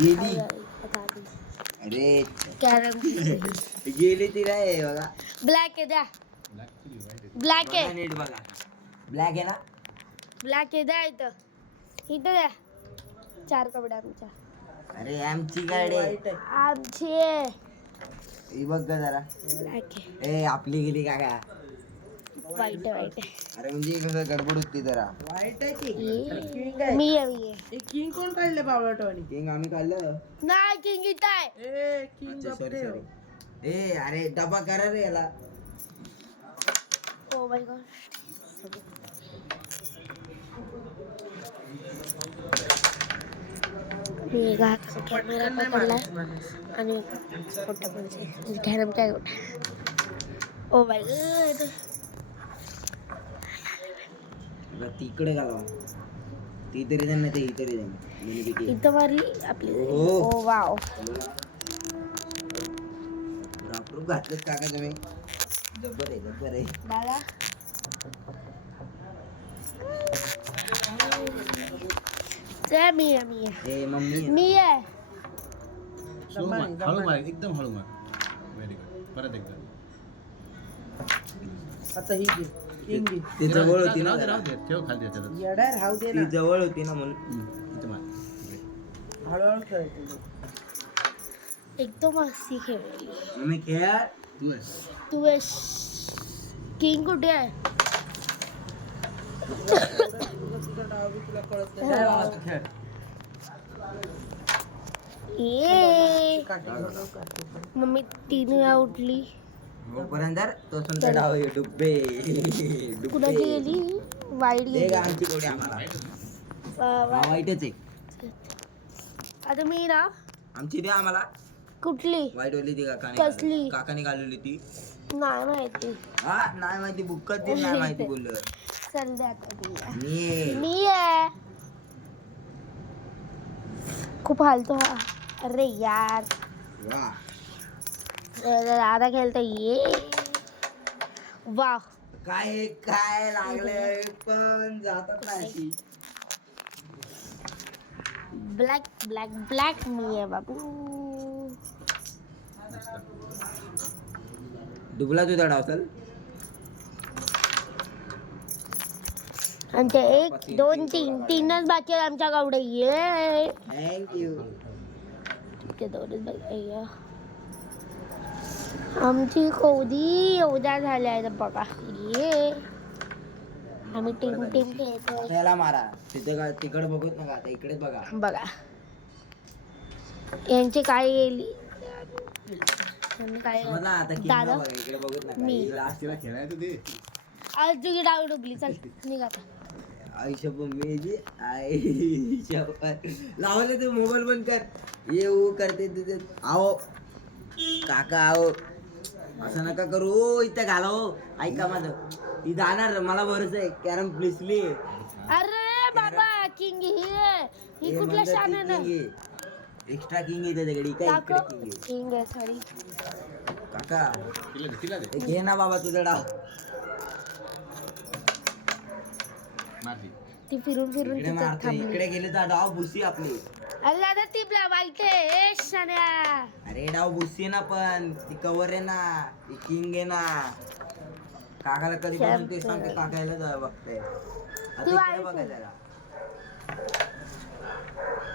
गेली. आता आली. अरे कॅरम गेली ती नाही बघा. ब्लॅक आहे द्या. ब्लॅक बघा आहे. नीट बघा. ब्लॅक आहे ना. ब्लॅक आहे द्या इथं. इथं द्या. 4 कपडे आमच्या. अरे आमची गाडी आमची ही बघ ग जरा. ब्लॅक आहे. ए आपली गेली काका. वाईट आहे. अरे म्हणजे कसं गडबड होती जरा. मी आहे. किंग कोण काढले बावळटवाणी? किंग आम्ही काढलं. नाही किंग इथं आहे. ए किंग अच्छा, sorry, गप्पे. sorry. ए अरे डबा करा रे याला. Oh my God. Me camera पकडलाय आणि फोटो पण कॅरम काय ओ माय गॉड. तिकडे घालवा. ती तरी त्यांना ते तरी त्यांना इथं मारली आपली. ओ. ओ वाव. रापरूप घातलं काका तुम्ही. जब्बर आहे. दादा ते मी आहे. ए मम्मी मी आहे. हळू मार एकदम हळू मार. Very good. परत एकदा. आता ही घे. किंग घे. ती जवळ होती ना राहू दे, जरा. राहू दे. ठेव खाली त्याच्यात. येडा राहू दे ती ना. जवळ होती ना म्हणून. इथं मार. हळूहळू खेळायचं. एकदम हसी खेळली. मम्मी खेळ. तू आहेस. तू आहेस. किंग कुठे आहे? तुझा डाव बी तुला कळत नाही. खेळ बाबा, तू खेळ. ये काटे. मम्मी 3 वेळा उठली. पर्यंत तो सुंदर डाव आहे. डुब्बे कुणाची गेली? वाईट दे गेली. ग आमची कोडी आम्हाला. हा, वाईटच आहे. आता मी ना आमची दे आम्हाला. कुठली? वाईट वाली ती कसली? काकाने घालवली ती. नाही माहिती. हा नाही माहिती. बुक्कत ती नाही माहिती बोललं. चल द्या आता तिला. मी मी आहे. खूप हालतो हा. अरे यार वा. दादा खेळतो. ये वाह. काय लागले पण जातात नाही. ब्लॅक मी आहे बाबू. डुबला तुझा डाव चल. आमचे 1 2 3 3च बाकी आहेत आमच्या गावडे. ये थँक्यू. ते 2च बाकी आहे. आमची कौदी एवढ्या झाल्या आहेत बघा. ये आम्ही टीम खेळतो. त्याला मारा. तिथे काय तिकडे बघत नका. आता इकडेच बघा. बघा यांची काय गेली. यांनी काय समजला आता किंग दादा बघा. इकडे बघत नका. मी. ही लास्ट तिला खेळायचं दे. आज तुझी डाव डुबली. चल निघा. आयुष्य मम्मी आयुष्य लावले ते मोबाईल बंद कर. ये करते तिथे. आओ काका आओ. असं नका करू. इथं घाला हो. ऐका माझं. ती जाणार. मला भरोसा आहे. कॅरम प्लिसली. अरे बाबा किंग ही कुठल्या शान आहे ना. एक्स्ट्रा किंग आहे त्याच्याकडे. काय इकडे किंग आहे. किंग आहे सॉरी. काका तिला दे. हे घे ना बाबा तुझा डाव. मार ती. ती फिरून इकडे तिथं मारतो. थांबली. इकडे गेले तर डाव भुसी आपली. अरे दादा ती वाईट आहे. शान्या. अरे डाव भुसी आहे ना. पण ती कवर आहे ना. ती किंग आहे ना. काकाला कधी पासून ते सांगते. काकायला जा बघते. आता ती इकडे वाईट बघा आहे. जरा.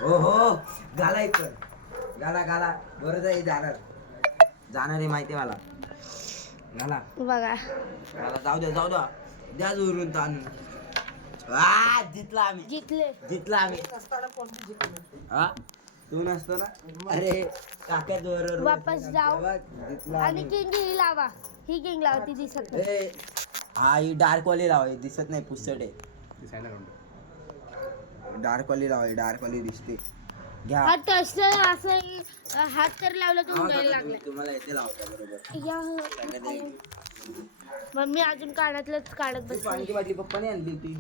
हो हो घाला इकडं. घाला बरं जाईल. जाणार आहे माहिती मला. घाला बघा जाऊ द्या द्या जोरून ताणून. जितला आम्ही. जितला आम्ही. हा तू नसतो ना. अरे काका जोर वापस जाऊ. जितला आणि आम्ही. किंग ही लावा. ही किंग लावा. ती दिसत नाही. ए, हा ही डार्क वाली लाव. ही दिसत नाही. पुस्तट आहे. ती साईडला काढून टाक. डार्क वाली लाव. डार्क वाली दिसते. घ्या. हा टच असं हात तर लावला तर हा, उडायला काका, लागला. तुम्हाला येते लावता बरोबर. या मम्मी अजून काढतलंच काढत ती बसली. पाण्याची बाटली पप्पाने आणली होती.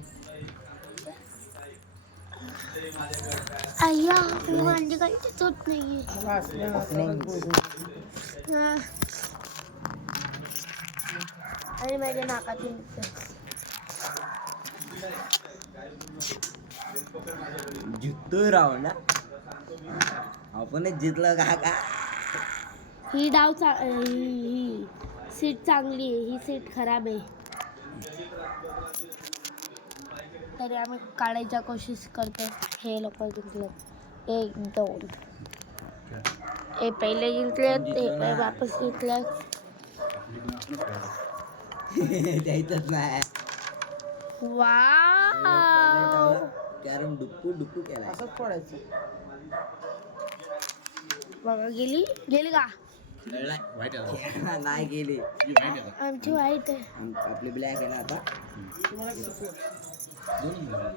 अय्या मी भांडी काहीच होत नाहीये. हा. आणि माझ्या नाकातून जिततोय राव ना. आपणच जिंकलं काका. ही ही सीट चांगली आहे, ही सीट खराब आहे. तरी आम्ही काढायच्या कोशिश करतो. हे लोक जिंकले 1-2. हे पहिले जिंकले, ते वापस जिंकले. द्यायचंच नाही. वाव कॅरम डुक्कू केला. असंच पडायचं. बघा गेली का? वाईट आहे नाही गेली. ही वाईट आहे आमची वाईट आहे. आपली ब्लॅक आहे ना आता. तुम्हाला किती दोन झाले.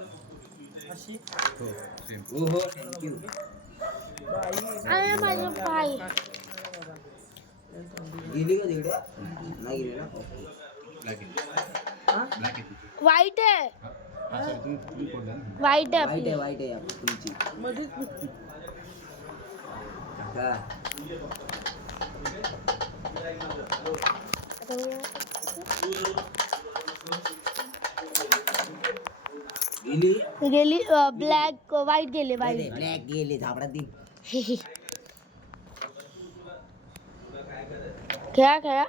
अशी हो सेम. हो थँक्यू. बाई अरे माझे पाय. गेली का तिकडे? नाही गेली ना. ब्लॅक आहे. हा? ब्लॅक आहे तुझी. वाईट आहे. हा सॉरी तुम्ही कोण आहे? वाईट आहे वाईट आपली. आहे वाईट आहे तुमची मध्येच काका. गेली गेली ब्लॅक वाईट गेले वाईट. ब्लॅक गेली झापडा ती. खेळा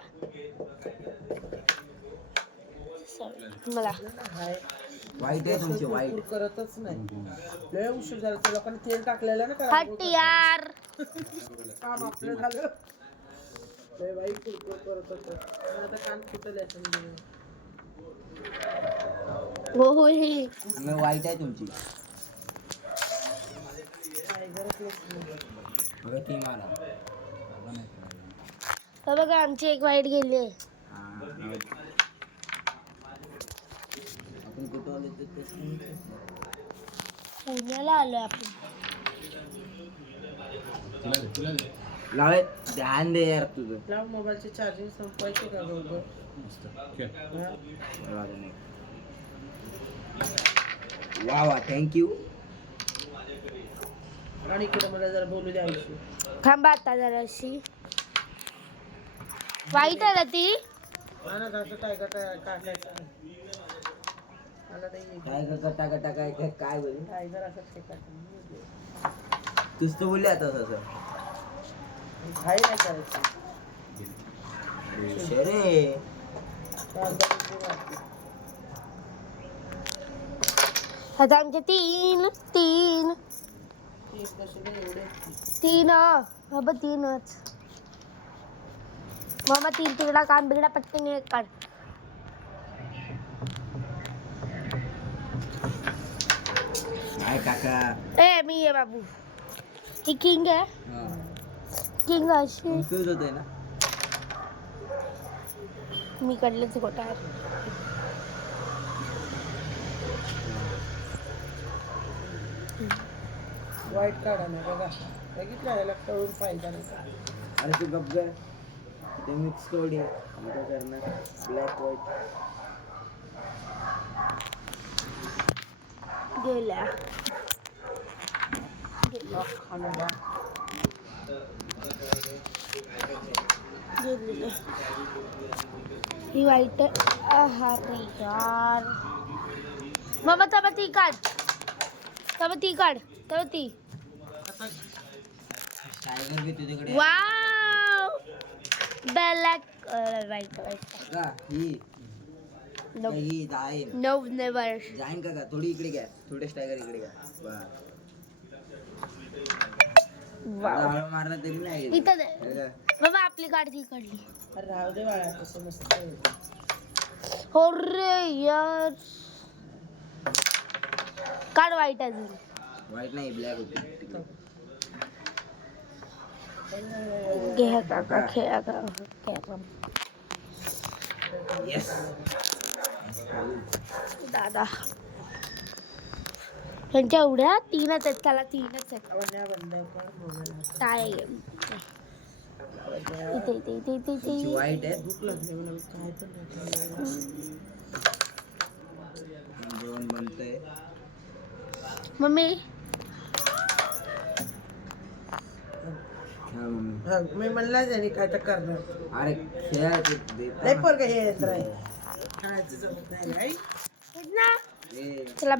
Sorry, मला हाय वाईट आहे तुमची वाईट. कुरकुर करतच नाही. लय उशीर झाला त्या लोकांनी तेल टाकलेलं ना का हट यार. काम आपलं झालं. लय बाई कुरकुर करत होतं. पण आता कान फुटल याच्यामध्ये. हो हे मग वाईट आहे तुमची. काय गरज नाही. बघा ती मला. बघा आमची एक वाईट गेली. आपण कुठं आलो ते पुण्याला आलोय आपण. तुला दे. लावे ध्यान दे यार तुझं. लाव मोबाईलचे चार्जिंग संपवायचे का बरोबर. मस्त. खेळ. हा? वा वा थँक्यू. आणि इकडे मला जरा बोलू द्यायची. थांबा आता जराशी. वाईट आहे ना ती. हा ना असं टायगर काढायचं. मला नाही काय गटा काय बोल. टायगर असं फेकायचं. तूच तर बोलले आता तसं. घाई नाही करायची. रे कांदा बिंदू घातली. आता आमचे तीन तीन कशाला एवढे? बाबा 3च. मामा 3 तिकडा कान बिगडा पटकन एक काढ. काय काका. ए मी आहे बाबू. ही किंग आहे. किंग अशी कन्फ्यूज होतोय ना. मी कडलेच गोटा आहे. वाईट काढा ना बघा. बघितलं याला कळून फायदा नाही. अरे तू गप ग. ते मिक्स कोडी काय करणार. ब्लॅक व्हाईट गेल्या खाणं बा. गेलेले. ही वाईट आहे. अरे यार. मामा तब ती काढ. तब ती टायगर बी तुझ्याकडे. वाव ब्लॅक वाईट का ही ही जाईन. No never. जाईन का थोडी इकडे घ्या. थोडे टायगर इकडे घ्या. वाव हळू मारला तरी नाही. इथं मामा आपली कार्ड ती काढली. अरे राहू दे बाळा कसं मस्त. अरे यार. काढ वाईट अजून. वाईट नाही ब्लॅक होती. घ्या काका खेळा का कॅरम. येस. दादा त्यांच्या एवढ्या 3च आहेत. त्याला 3च आहेत. आवडण्या बंद कर मोबाईल. काय इथे वाईट आहे. भूक लागली मला. काय पण जेवण बनतंय. मम्मी हा मम्मी. हा, मी म्हणला त्यांनी काय तर करणार. अरे खेळायचं लय पोरगं हे यंत्र आहे. खेळायचं जमत नाही आई. ना ए चला बाय.